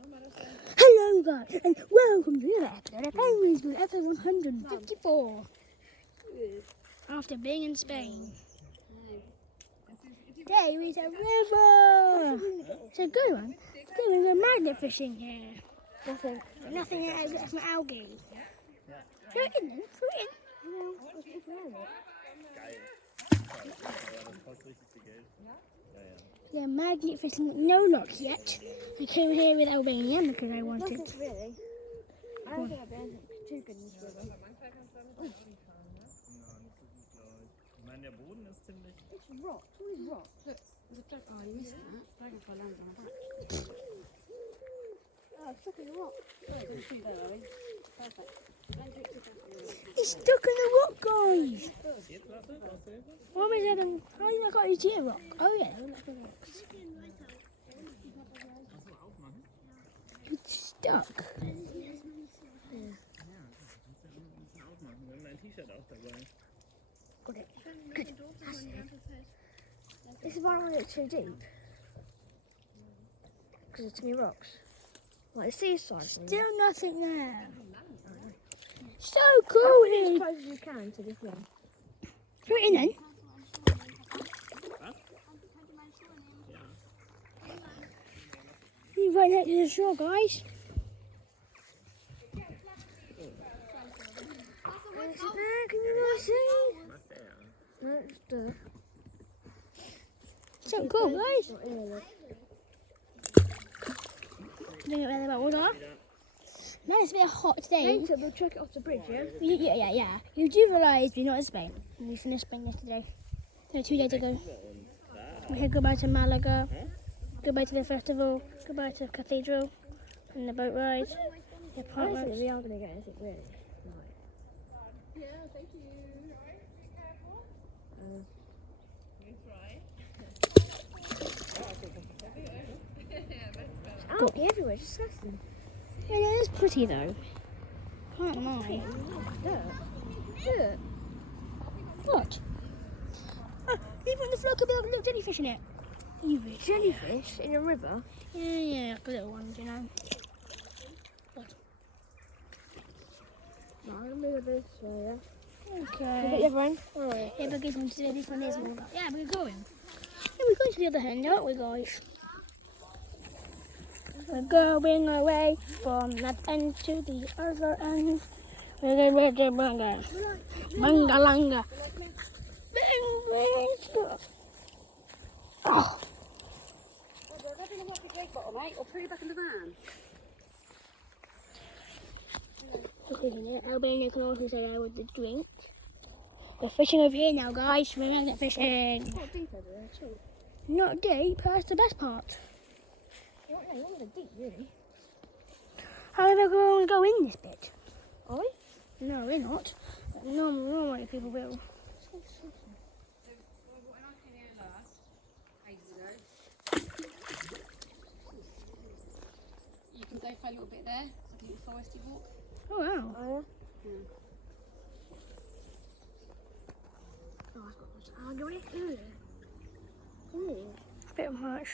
Hello guys, and welcome to another episode of Penguins with episode 154. After being in Spain. Today we a river. It's a good one. Today we go magnet fishing here. Nothing except for algae. Throw it in then, throw it in. Yeah, magnet fishing, no luck yet. I came here with Albania because I wanted. Nothing really. I don't think I've been too good in this river. It's rock. What is rock? Look, there's a plug. Oh, you missed that. Dragonfly landed on my back. Oh, it's stuck in the rock. Oh, it doesn't see there, are we? Perfect. It's stuck in the rock, guys. What is it? How do I got his ear rock? Oh yeah, look at rocks. It's stuck. Got it. Good. That's it. This is why I want it too deep. Because there's too many rocks. Like the seaside. Still nothing there. So cool As here. close as you can to this one. Throw it in then. You're right next to the shore, guys. Can you not see? No, it's dirt. So cool, guys. Not here, look. Doing it with the water. Man, it's a bit hot today. Later we'll check it off the bridge, yeah? Yeah. You do realise we're not in Spain. We finished Spain yesterday. No, 2 days ago. We had goodbye to Malaga, goodbye to the festival, goodbye to the cathedral, and the boat ride. The I park don't think rides. we are going to get anything really. It's algae everywhere, it's disgusting. Yeah, it is pretty though. Can't lie. Dirt. What? Even the flock of little jellyfish in it. You rich. Jellyfish in a river? Yeah, like little ones, you know. No, I'm going to move this way, yeah? You got the Okay. other end? Alright. Yeah, because this one is more. Yeah, we're going. Yeah, we're going to the other end, aren't we, guys? We're going away from that end to the other end. We're going to Banga. Bangalanga. Oh, I'll put it back in the van. look at it. Albania can also say that with the drink. We're fishing over here now, guys. We're magnet fishing. Not deep over there at all. Not deep, but that's the best part. Not really deep, really. However, we're going to go in this bit. Are we? No, we're not. Normally people will. When I came here last, ages ago, you can go for a little bit there. It's like a little foresty walk. Oh wow. Oh, yeah? Oh, I've got much algae on it. A bit much.